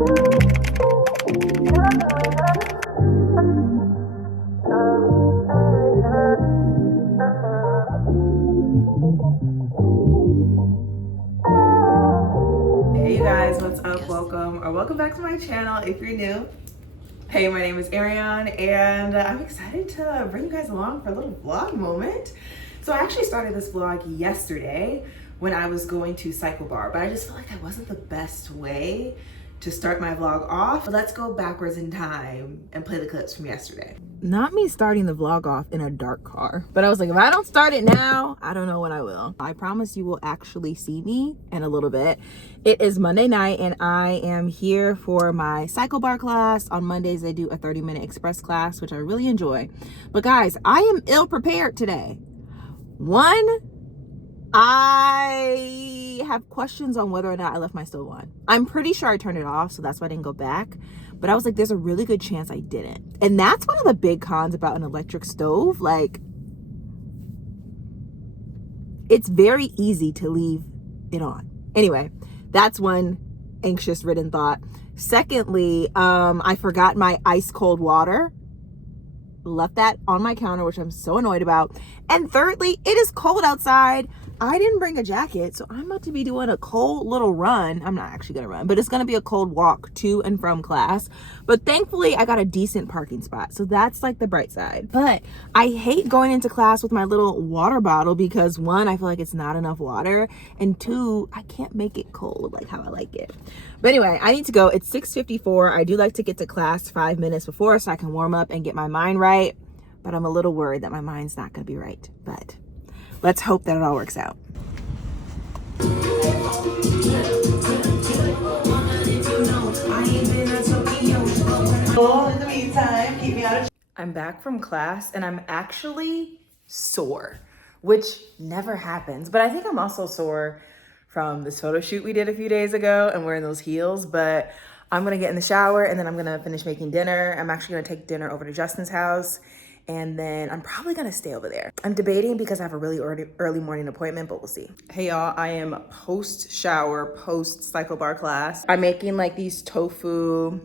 Hey you guys, what's up? Welcome or welcome back to my channel if you're new. Hey, my name is Ariane and I'm excited to bring you guys along for a little vlog moment. So I actually started this vlog yesterday when I was going to CycleBar, but I just felt like that wasn't the best way to start my vlog off. But let's go backwards in time and play the clips from yesterday. Not me starting the vlog off in a dark car, but I was like, if I don't start it now, I don't know when I will. I promise you will actually see me in a little bit. It is Monday night and I am here for my CycleBar class. On Mondays, I do a 30-minute express class, which I really enjoy. But guys, I am ill prepared today. One, I have questions on whether or not I left my stove on. I'm pretty sure I turned it off, so that's why I didn't go back. But I was like, there's a really good chance I didn't. And that's one of the big cons about an electric stove. Like, it's very easy to leave it on. Anyway, that's one anxious ridden thought. Secondly, I forgot my ice cold water. Left that on my counter, which I'm so annoyed about. And thirdly, it is cold outside. I didn't bring a jacket, so I'm about to be doing a cold little run. I'm not actually gonna run, but it's gonna be a cold walk to and from class. But thankfully, I got a decent parking spot, so that's like the bright side. But I hate going into class with my little water bottle because one, I feel like it's not enough water, and two, I can't make it cold like how I like it. But anyway, I need to go. It's 6:54. I do like to get to class 5 minutes before so I can warm up and get my mind right, but I'm a little worried that my mind's not gonna be right. But let's hope that it all works out. In the meantime, keep me out of. I'm back from class and I'm actually sore, which never happens. But I think I'm also sore from this photo shoot we did a few days ago and wearing those heels. But I'm gonna get in the shower and then I'm gonna finish making dinner. I'm actually gonna take dinner over to Justin's house. And then I'm probably gonna stay over there. I'm debating because I have a really early morning appointment, but we'll see. Hey y'all, I am post shower, post CycleBar class. I'm making like these tofu,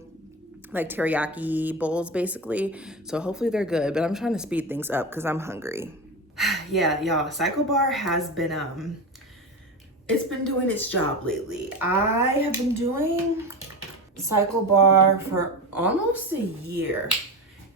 like teriyaki bowls basically. So hopefully they're good, but I'm trying to speed things up because I'm hungry. Yeah, y'all, CycleBar has been, it's been doing its job lately. I have been doing CycleBar for almost a year.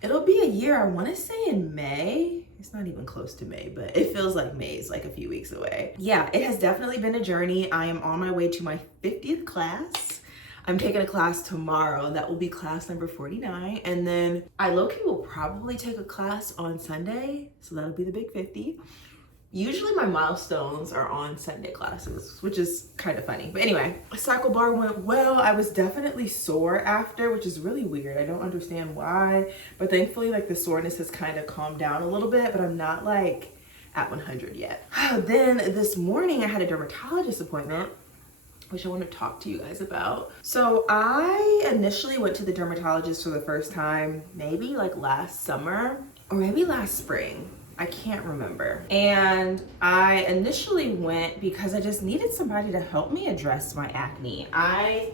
It'll be a year, I wanna say in May. It's not even close to May, but it feels like May is like a few weeks away. Yeah, it has definitely been a journey. I am on my way to my 50th class. I'm taking a class tomorrow. That will be class number 49. And then I low-key will probably take a class on Sunday. So that'll be the big 50. Usually my milestones are on Sunday classes, which is kind of funny. But anyway, CycleBar went well. I was definitely sore after, which is really weird. I don't understand why, but thankfully like the soreness has kind of calmed down a little bit, but I'm not like at 100 yet. Then this morning I had a dermatologist appointment, which I want to talk to you guys about. So I initially went to the dermatologist for the first time, maybe like last summer or maybe last spring. I can't remember. And I initially went because I just needed somebody to help me address my acne. I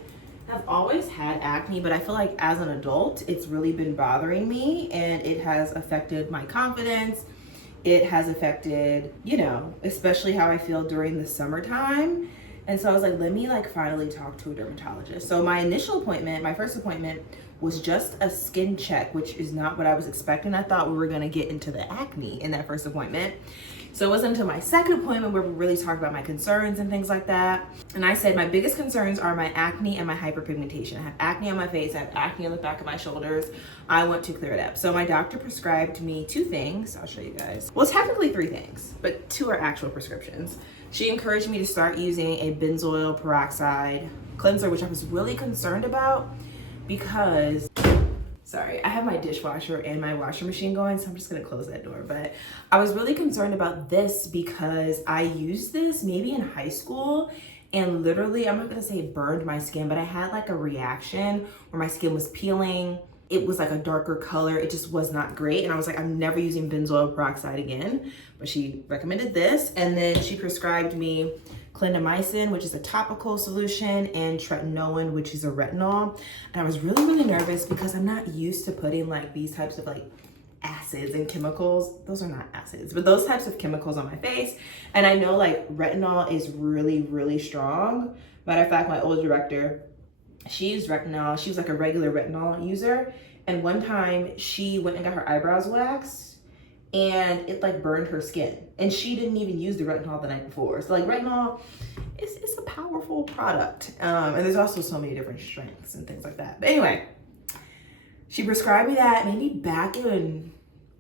have always had acne, but I feel like as an adult, it's really been bothering me and it has affected my confidence. It has affected, you know, especially how I feel during the summertime. And so I was like, let me like finally talk to a dermatologist. So my initial appointment, my first appointment was just a skin check, which is not what I was expecting. I thought we were gonna get into the acne in that first appointment. So it wasn't until my second appointment where we really talked about my concerns and things like that. And I said, my biggest concerns are my acne and my hyperpigmentation. I have acne on my face, I have acne on the back of my shoulders. I want to clear it up. So my doctor prescribed me 2 things. I'll show you guys. Well, it's technically 3 things, but 2 are actual prescriptions. She encouraged me to start using a benzoyl peroxide cleanser, which I was really concerned about because, sorry, I have my dishwasher and my washing machine going, so I'm just gonna close that door. But I was really concerned about this because I used this maybe in high school and literally, I'm not gonna say it burned my skin, but I had like a reaction where my skin was peeling. It was like a darker color. It just was not great. And I was like, I'm never using benzoyl peroxide again. But she recommended this. And then she prescribed me clindamycin, which is a topical solution, and tretinoin, which is a retinol. And I was really nervous because I'm not used to putting like these types of like acids and chemicals. Those are not acids, but those types of chemicals on my face. And I know like retinol is really strong. Matter of fact, my old director, she used retinol. She was like a regular retinol user. And one time she went and got her eyebrows waxed and it like burned her skin. And she didn't even use the retinol the night before. So like retinol is a powerful product. And there's also so many different strengths and things like that. But anyway, she prescribed me that maybe back in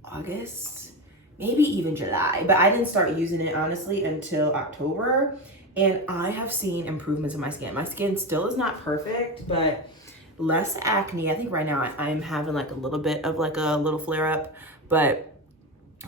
August, maybe even July. But I didn't start using it honestly until October. And I have seen improvements in my skin. My skin still is not perfect, but less acne. I think right now I'm having like a little bit of like a little flare up, but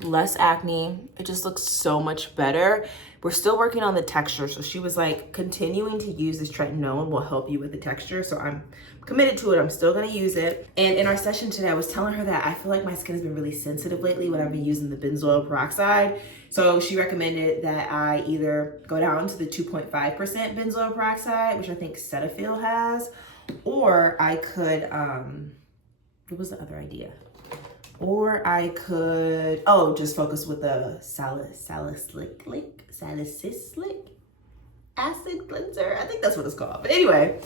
less acne. It just looks so much better. We're still working on the texture. So she was like, continuing to use this tretinoin will help you with the texture. So I'm committed to it. I'm still gonna use it. And in our session today, I was telling her that I feel like my skin has been really sensitive lately when I've been using the benzoyl peroxide. So she recommended that I either go down to the 2.5% benzoyl peroxide, which I think Cetaphil has, or I could, what was the other idea? Or I could, just focus with the salicylic acid cleanser. I think that's what it's called. But anyway,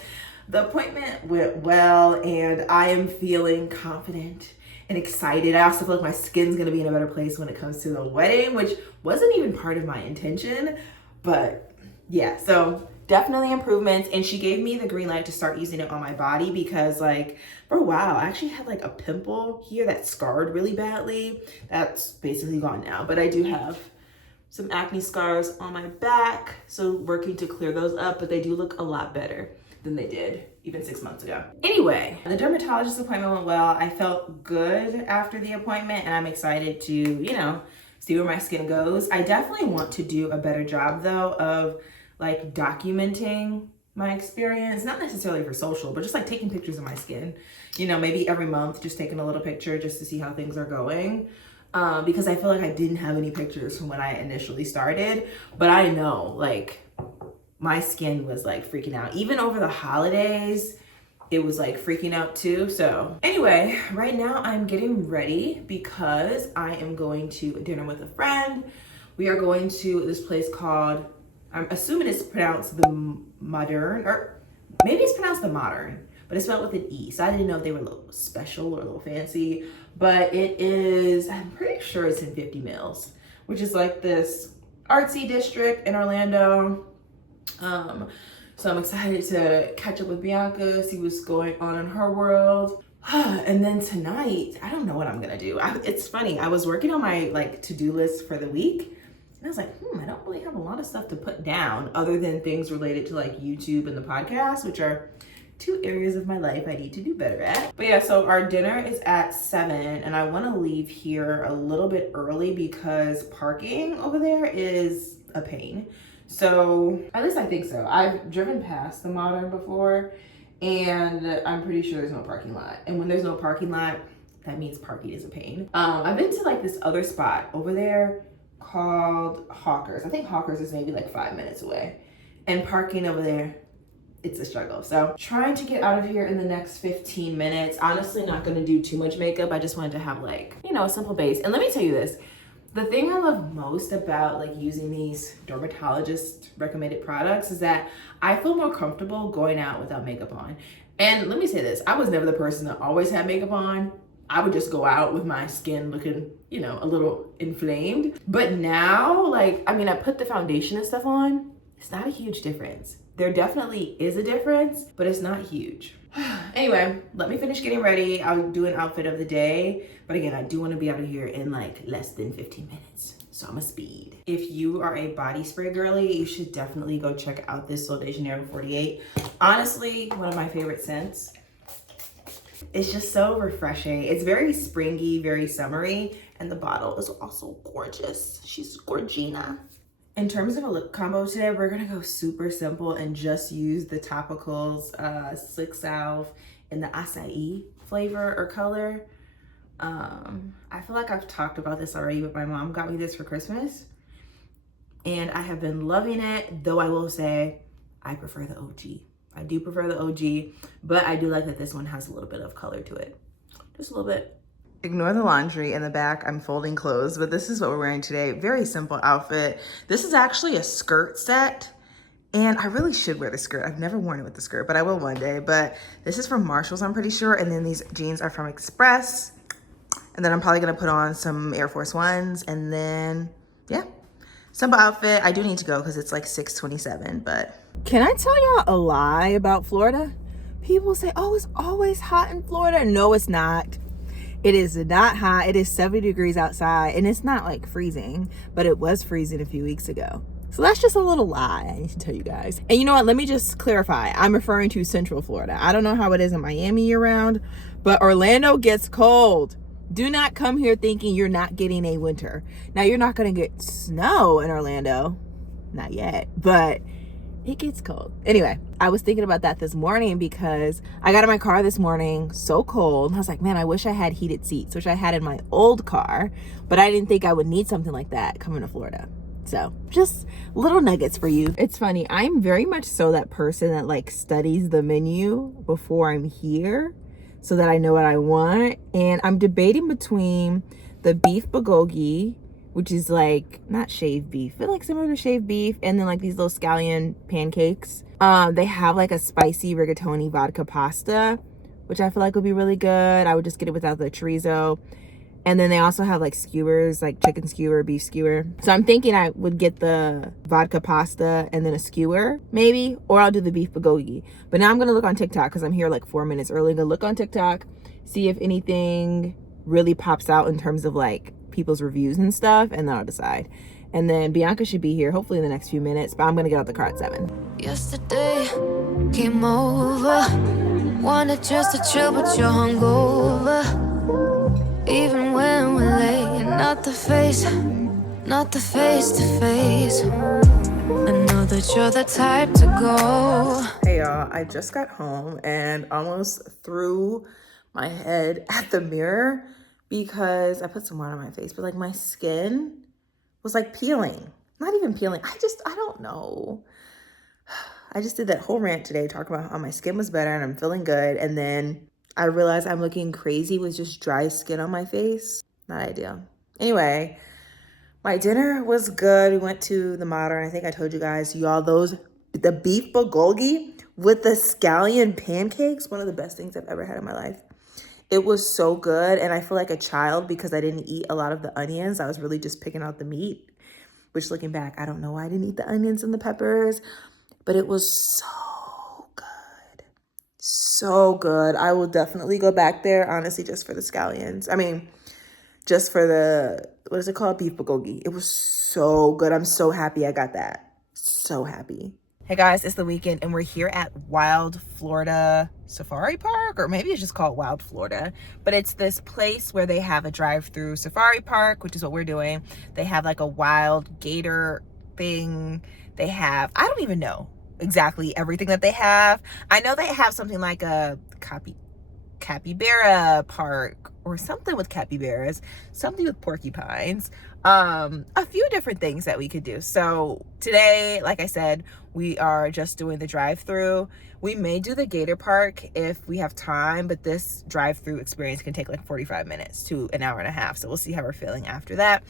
the appointment went well and I am feeling confident and excited. I also feel like my skin's gonna be in a better place when it comes to the wedding, which wasn't even part of my intention. But yeah, so definitely improvements. And she gave me the green light to start using it on my body because like for a while, I actually had like a pimple here that scarred really badly. That's basically gone now, but I do have some acne scars on my back. So working to clear those up, but they do look a lot better than they did even 6 months ago. Anyway, the dermatologist appointment went well. I felt good after the appointment and I'm excited to, you know, see where my skin goes. I definitely want to do a better job though of like documenting my experience, not necessarily for social, but just like taking pictures of my skin. You know, maybe every month, just taking a little picture just to see how things are going. Because I feel like I didn't have any pictures from when I initially started, but I know like my skin was like freaking out. Even over the holidays, it was like freaking out too. So anyway, right now I'm getting ready because I am going to dinner with a friend. We are going to this place called, I'm assuming it's pronounced the Modern, or maybe it's pronounced the Modern, but it's spelled with an E. So I didn't know if they were a little special or a little fancy, but it is, I'm pretty sure it's in 50 Mills, which is like this artsy district in Orlando. So I'm excited to catch up with Bianca, see what's going on in her world. And then tonight, I don't know what I'm gonna do. It's funny, I was working on my like to-do list for the week, and I was like, I don't really have a lot of stuff to put down other than things related to like YouTube and the podcast, which are two areas of my life I need to do better at. But yeah, so our dinner is at 7 and I wanna leave here a little bit early because parking over there is a pain. So, at least I think so. I've driven past the Modern before and I'm pretty sure there's no parking lot. And when there's no parking lot, that means parking is a pain. I've been to like this other spot over there called Hawkers. I think Hawkers is maybe like 5 minutes away. And parking over there, it's a struggle. So trying to get out of here in the next 15 minutes. Honestly, not gonna do too much makeup. I just wanted to have like, you know, a simple base. And let me tell you this, the thing I love most about like using these dermatologist recommended products is that I feel more comfortable going out without makeup on. And let me say this, I was never the person that always had makeup on. I would just go out with my skin looking, you know, a little inflamed. But now, like, I mean, I put the foundation and stuff on, it's not a huge difference. There definitely is a difference, but it's not huge. Anyway, let me finish getting ready. I'll do an outfit of the day. But again, I do want to be out of here in like less than 15 minutes. So I'm a speed. If you are a body spray girly, you should definitely go check out this Sol de Janeiro 48. Honestly, one of my favorite scents. It's just so refreshing. It's very springy, very summery. And the bottle is also gorgeous. She's gorgina. In terms of a lip combo today, we're gonna go super simple and just use the topicals Slick Salve in the acai flavor or color. I feel like I've talked about this already, but my mom got me this for Christmas. and I have been loving it, though I will say I prefer the OG. I do prefer the OG, but I do like that this one has a little bit of color to it. Just a little bit. Ignore the laundry in the back. I'm folding clothes, but this is what we're wearing today. Very simple outfit. This is actually a skirt set, and I really should wear the skirt. I've never worn it with the skirt, but I will one day. But this is from Marshall's, I'm pretty sure, and then these jeans are from Express. And then I'm probably gonna put on some Air Force Ones, and then, yeah. Simple outfit. I do need to go because it's like 6:27, but. Can I tell y'all a lie about Florida? People say, oh, it's always hot in Florida. No, it's not. It is not hot. It is 70 degrees outside, and it's not like freezing, but it was freezing a few weeks ago. So that's just a little lie I need to tell you guys. And you know what? Let me just clarify. I'm referring to Central Florida. I don't know how it is in Miami year round, but Orlando gets cold. Do not come here thinking you're not getting a winter. Now, you're not going to get snow in Orlando. Not yet, but it gets cold. Anyway, I was thinking about that this morning because I got in my car this morning so cold. I was like, man, I wish I had heated seats, which I had in my old car, but I didn't think I would need something like that coming to Florida. So just little nuggets for you. It's funny. I'm very much so that person that like studies the menu before I'm here, so that I know what I want. And I'm debating between the beef bulgogi, which is like not shaved beef, but like similar to shaved beef, and then like these little scallion pancakes. They have like a spicy rigatoni vodka pasta, which I feel like would be really good. I would just get it without the chorizo. And then they also have like skewers, like chicken skewer, beef skewer. So I'm thinking I would get the vodka pasta and then a skewer maybe, or I'll do the beef bulgogi. But now I'm gonna look on TikTok because I'm here like 4 minutes early. I'm gonna look on TikTok, see if anything really pops out in terms of like people's reviews and stuff, and then I'll decide. And then Bianca should be here hopefully in the next few minutes, but I'm gonna get out the car at 7. Yesterday came over, wanted just to chill, but you're hungover. Even when we're late, not the face to face. I know that you're the type to go. Hey y'all, I just got home and almost threw my head at the mirror because I put some water on my face, but like my skin was like peeling. Not even peeling. I don't know. I just did that whole rant today talking about how my skin was better and I'm feeling good, and then I realized I'm looking crazy with just dry skin on my face. Not ideal. Anyway, my dinner was good. We went to the Modern. I think I told you guys, y'all, the beef bulgogi with the scallion pancakes, one of the best things I've ever had in my life. It was so good, and I feel like a child because I didn't eat a lot of the onions. I was really just picking out the meat, which looking back, I don't know why I didn't eat the onions and the peppers, but it was so good. I will definitely go back there, honestly, just for the scallions. I mean, just for the, what is it called? Beef bulgogi. It was so good. I'm so happy I got that. So happy. Hey guys, it's the weekend and we're here at Wild Florida Safari Park, or maybe it's just called Wild Florida, but it's this place where they have a drive-through safari park, which is what we're doing. They have like a wild gator thing. They have, I don't even know exactly everything that they have. I know they have something like a capybara park or something with capybaras, something with porcupines, a few different things that we could do. So today, like I said, we are just doing the drive-through. We may do the gator park if we have time, but this drive-through experience can take like 45 minutes to an hour and a half. So we'll see how we're feeling after that.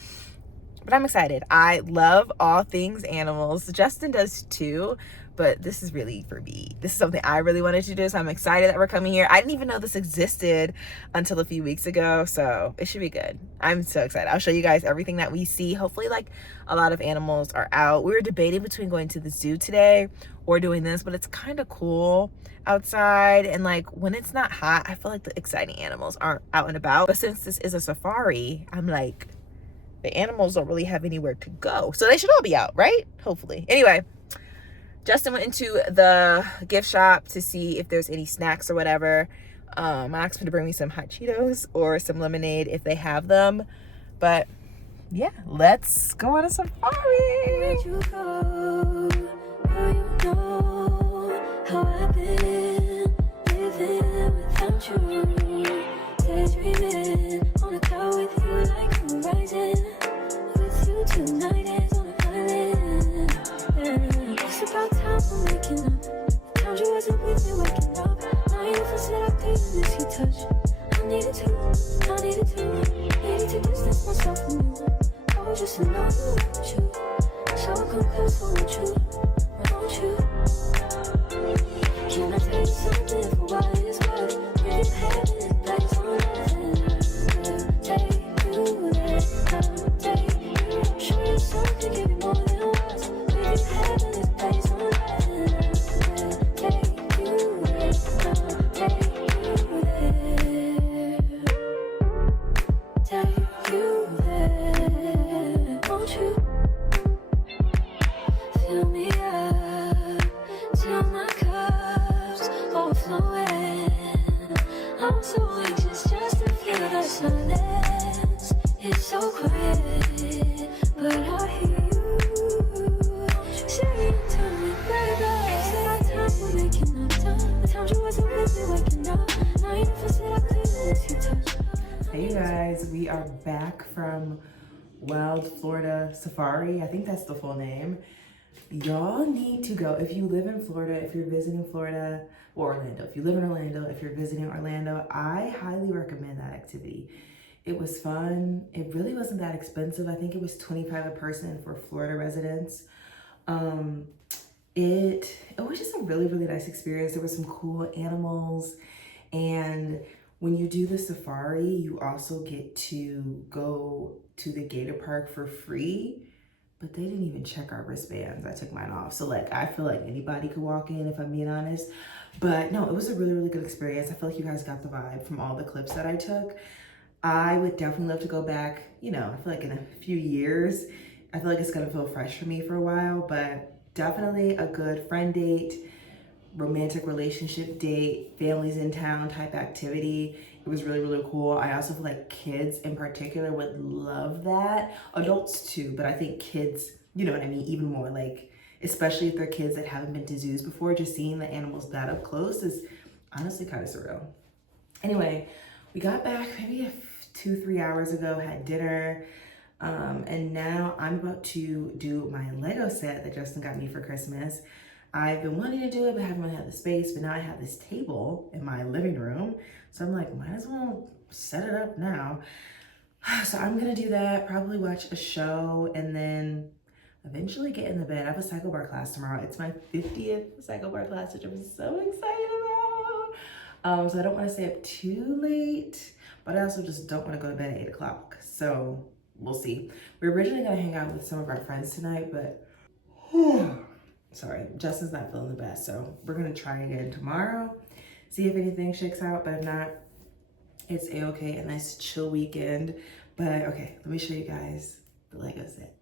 But I'm excited. I love all things animals. Justin does too, but this is really for me. This is something I really wanted to do, so I'm excited that we're coming here. I didn't even know this existed until a few weeks ago, so it should be good. I'm so excited. I'll show you guys everything that we see. Hopefully, like, a lot of animals are out. We were debating between going to the zoo today or doing this, but it's kind of cool outside, and like when it's not hot, I feel like the exciting animals aren't out and about. But since this is a safari, I'm like, the animals don't really have anywhere to go, so they should all be out, right? Hopefully. Anyway, Justin went into the gift shop to see if there's any snacks or whatever. I asked him to bring me some hot Cheetos or some lemonade if they have them. But yeah, let's go on a safari. Where'd you go? Now you know how I've been living without you. Daydreaming on a cloud with you like the horizon. With you tonight is on a island. this you touch. I needed to distance myself from you. I was just in love with you. So I confess, won't you? Can I tell you something for what it's worth? With your head in the place on nothing. Take you there, I'll take you. Show you something, give you more than words. With your head in the place on nothing. Take you there, I'll take you there. Take you there, won't you? Fill me up till my cup's overflowing. I'm so anxious just to feel the silence. It's so quiet, but I hear you saying to me, baby, said our time we're making up time. The times you wasn't with me waking up. Now you never said I couldn't you touch. Hey you guys, we are back from Wild Florida Safari. I think that's the full name. Y'all need to go. If you live in Florida, if you're visiting Florida, or Orlando, if you live in Orlando, if you're visiting Orlando, I highly recommend that activity. It was fun. It really wasn't that expensive. I think it was $25 a person for Florida residents. It was just a really, really nice experience. There were some cool animals, and when you do the safari, you also get to go to the Gator Park for free, but they didn't even check our wristbands. I took mine off. So like, I feel like anybody could walk in if I'm being honest. But no, it was a really, really good experience. I feel like you guys got the vibe from all the clips that I took. I would definitely love to go back, you know, I feel like in a few years. I feel like it's gonna feel fresh for me for a while, but definitely a good friend date, romantic relationship date, families in town type activity. It was really, really cool. I also feel like kids in particular would love that. Adults too, but I think kids, you know what I mean, even more, like, especially if they're kids that haven't been to zoos before, just seeing the animals that up close is honestly kind of surreal. Anyway, we got back maybe 2-3 hours ago, had dinner, and now I'm about to do my Lego set that Justin got me for Christmas. I've been wanting to do it, but haven't really had the space, but now I have this table in my living room. So I'm like, might as well set it up now. So I'm gonna do that, probably watch a show, and then eventually get in the bed. I have a CycleBar class tomorrow. It's my 50th CycleBar class, which I'm so excited about. So I don't wanna stay up too late, but I also just don't wanna go to bed at 8 o'clock. So we'll see. We were originally gonna hang out with some of our friends tonight, but sorry, Justin's not feeling the best. So we're gonna try again tomorrow, see if anything shakes out, but if not, it's a-okay, a nice chill weekend. But okay, let me show you guys the Lego set.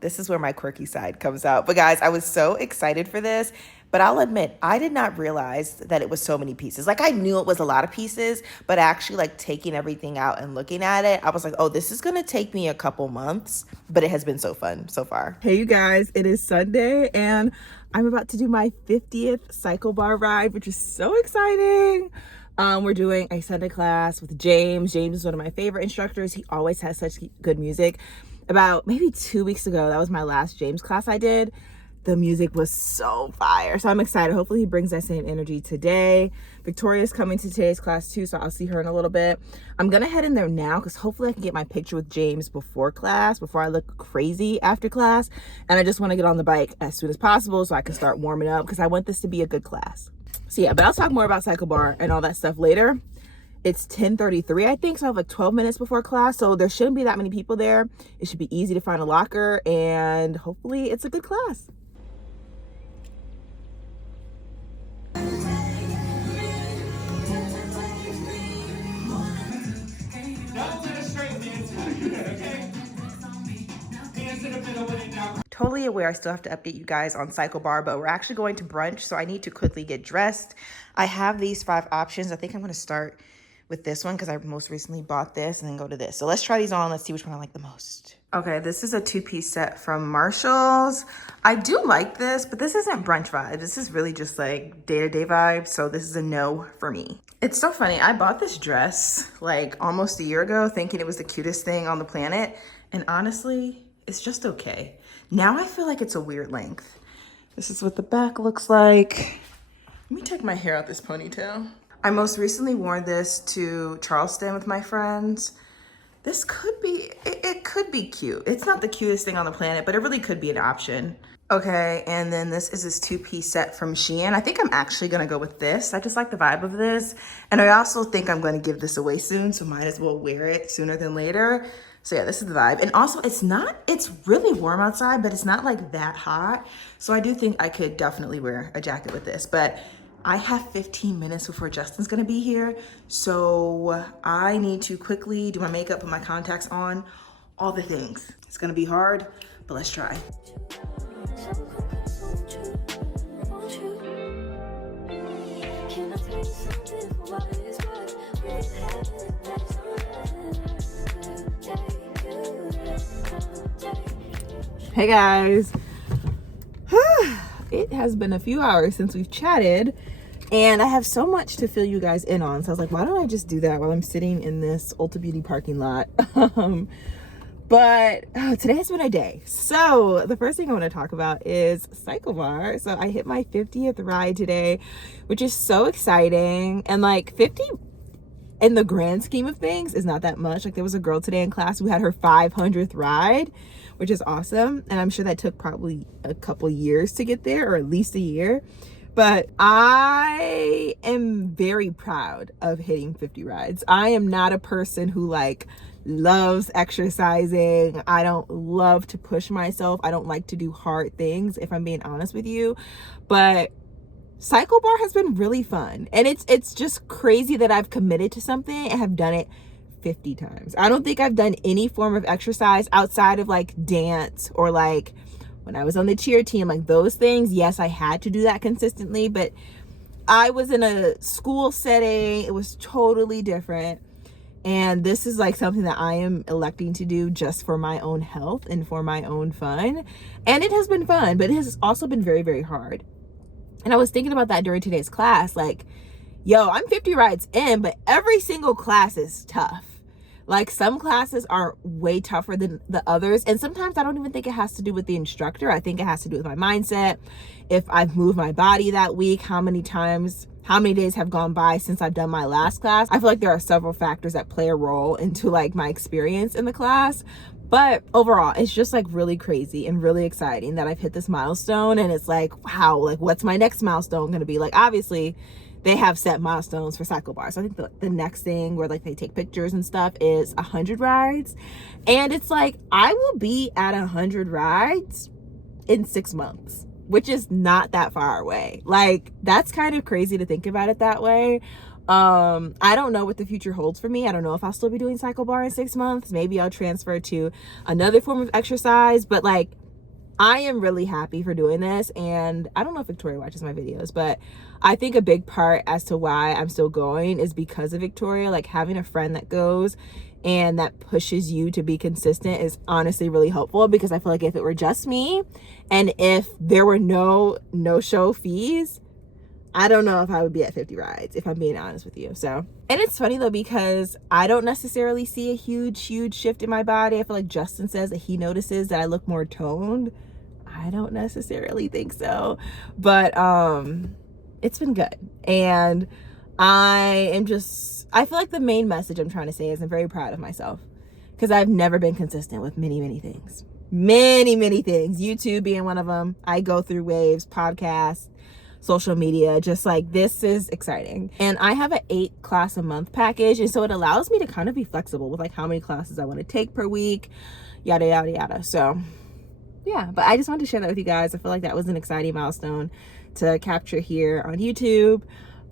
This is where my quirky side comes out. But guys, I was so excited for this, but I'll admit, I did not realize that it was so many pieces. Like, I knew it was a lot of pieces, but actually like taking everything out and looking at it, I was like, oh, this is gonna take me a couple months, but it has been so fun so far. Hey you guys, it is Sunday and I'm about to do my 50th CycleBar ride, which is so exciting. We're doing a Sunday class with James. James is one of my favorite instructors. He always has such good music. About maybe 2 weeks ago, that was my last James class I did. The music was so fire. So I'm excited. Hopefully he brings that same energy today. Victoria's coming to today's class too, so I'll see her in a little bit. I'm gonna head in there now because hopefully I can get my picture with James before class, before I look crazy after class. And I just wanna get on the bike as soon as possible so I can start warming up because I want this to be a good class. So yeah, but I'll talk more about CycleBar and all that stuff later. It's 10:33, I think, so I have like 12 minutes before class, so there shouldn't be that many people there. It should be easy to find a locker, and hopefully it's a good class. Totally aware I still have to update you guys on CycleBar, but we're actually going to brunch, so I need to quickly get dressed. I have these 5 options. I think I'm gonna start with this one because I most recently bought this and then go to this. So let's try these on. Let's see which one I like the most. Okay, this is a 2-piece set from Marshall's. I do like this, but this isn't brunch vibe. This is really just like day-to-day vibe. So this is a no for me. It's so funny. I bought this dress like almost a year ago thinking it was the cutest thing on the planet. And honestly, it's just okay. Now I feel like it's a weird length. This is what the back looks like. Let me take my hair out this ponytail. I most recently wore this to Charleston with my friends. This could be, it could be cute. It's not the cutest thing on the planet, but it really could be an option. Okay, and then this is this two-piece set from Shein. I think I'm actually gonna go with this. I just like the vibe of this. And I also think I'm gonna give this away soon, so might as well wear it sooner than later. So yeah, this is the vibe. And also it's really warm outside, but it's not like that hot. So I do think I could definitely wear a jacket with this. But I have 15 minutes before Justin's gonna be here. So I need to quickly do my makeup, put my contacts on, all the things. It's gonna be hard, but let's try. Hey guys. It has been a few hours since we've chatted and I have so much to fill you guys in on. So I was like, why don't I just do that while I'm sitting in this Ulta Beauty parking lot? But today has been a day. So the first thing I want to talk about is CycleBar. So I hit my 50th ride today, which is so exciting. And like 50 in the grand scheme of things is not that much. Like there was a girl today in class who had her 500th ride, which is awesome. And I'm sure that took probably a couple years to get there, or at least a year. But I am very proud of hitting 50 rides. I am not a person who like loves exercising. I don't love to push myself. I don't like to do hard things, if I'm being honest with you. But CycleBar has been really fun. And it's just crazy that I've committed to something and have done it 50 times. I don't think I've done any form of exercise outside of like dance or like when I was on the cheer team, like those things. Yes, I had to do that consistently, but I was in a school setting. It was totally different. And this is like something that I am electing to do just for my own health and for my own fun. And it has been fun, but it has also been very, very hard. And I was thinking about that during today's class, like, yo, I'm 50 rides in, but every single class is tough. Like some classes are way tougher than the others. And sometimes I don't even think it has to do with the instructor. I think it has to do with my mindset. If I've moved my body that week, how many days have gone by since I've done my last class. I feel like there are several factors that play a role into like my experience in the class. But overall, it's just like really crazy and really exciting that I've hit this milestone. And it's like, wow, like what's my next milestone gonna be? Like obviously they have set milestones for CycleBar. So I think the next thing where like they take pictures and stuff is 100 rides. And it's like, I will be at 100 rides in 6 months, which is not that far away. Like that's kind of crazy to think about it that way. I don't know what the future holds for me. I don't know if I'll still be doing CycleBar in 6 months. Maybe I'll transfer to another form of exercise, but like I am really happy for doing this. And I don't know if Victoria watches my videos, but I think a big part as to why I'm still going is because of Victoria. Like having a friend that goes and that pushes you to be consistent is honestly really helpful, because I feel like if it were just me and if there were no-show fees, I don't know if I would be at 50 rides, if I'm being honest with you. So, and it's funny though, because I don't necessarily see a huge shift in my body. I feel like Justin says that he notices that I look more toned. I don't necessarily think so, but it's been good. And I feel like the main message I'm trying to say is I'm very proud of myself, because I've never been consistent with many things. Many things. YouTube being one of them. I go through waves, podcasts, social media, just like this is exciting. And I have an 8 class a month package, and so it allows me to kind of be flexible with like how many classes I want to take per week, yada yada yada. So yeah, but I just wanted to share that with you guys. I feel like that was an exciting milestone to capture here on YouTube.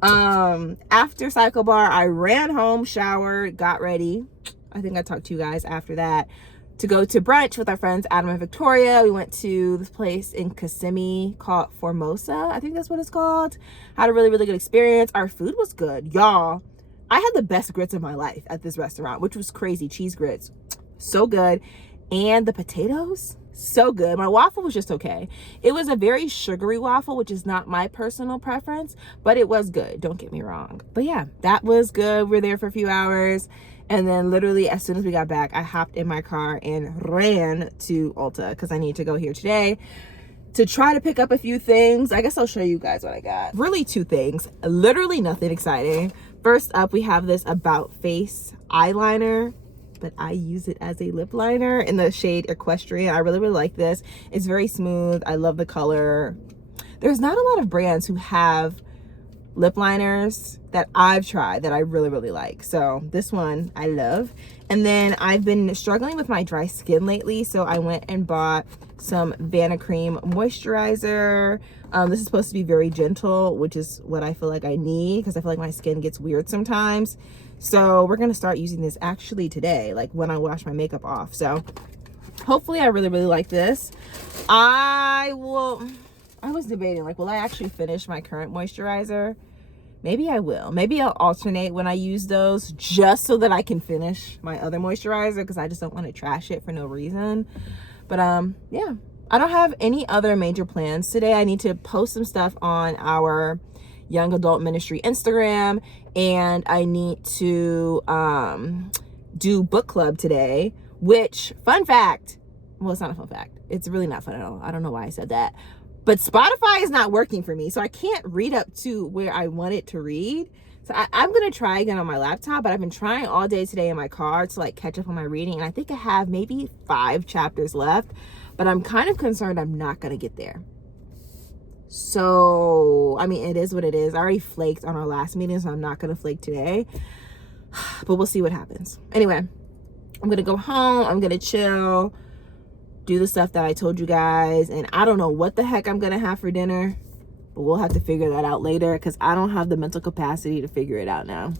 After CycleBar, I ran home, showered, got ready. I think I talked to you guys after that to go to brunch with our friends Adam and Victoria. We went to this place in Kissimmee called Formosa. I think that's what it's called. Had a really good experience. Our food was good. Y'all, I had the best grits of my life at this restaurant, which was crazy. Cheese grits, so good. And the potatoes, so good. My waffle was just okay. It was a very sugary waffle, which is not my personal preference, but it was good. Don't get me wrong. But yeah, that was good. We were there for a few hours. And then literally as soon as we got back, I hopped in my car and ran to Ulta because I need to go here today to try to pick up a few things. I guess I'll show you guys what I got. Really 2 things, literally nothing exciting. First up, we have this About Face eyeliner, but I use it as a lip liner in the shade Equestrian. I really like this. It's very smooth. I love the color. There's not a lot of brands who have lip liners that I've tried that I really like. So this one I love. And then I've been struggling with my dry skin lately, so I went and bought some Vanna Cream moisturizer. This is supposed to be very gentle, which is what I feel like I need because I feel like my skin gets weird sometimes. So we're gonna start using this actually today, like when I wash my makeup off. So hopefully I really like this. I was debating, like, will I actually finish my current moisturizer? Maybe I will. Maybe I'll alternate when I use those just so that I can finish my other moisturizer because I just don't want to trash it for no reason. But yeah, I don't have any other major plans today. I need to post some stuff on our Young Adult Ministry Instagram, and I need to do book club today, which, fun fact, well, it's not a fun fact. It's really not fun at all. I don't know why I said that. But Spotify is not working for me, so I can't read up to where I want it to read. So I'm going to try again on my laptop, but I've been trying all day today in my car to like catch up on my reading, and I think I have maybe 5 chapters left, but I'm kind of concerned I'm not going to get there. So, I mean, it is what it is. I already flaked on our last meeting, so I'm not going to flake today, but we'll see what happens. Anyway, I'm going to go home. I'm going to chill, do the stuff that I told you guys, and I don't know what the heck I'm gonna have for dinner, but we'll have to figure that out later because I don't have the mental capacity to figure it out now.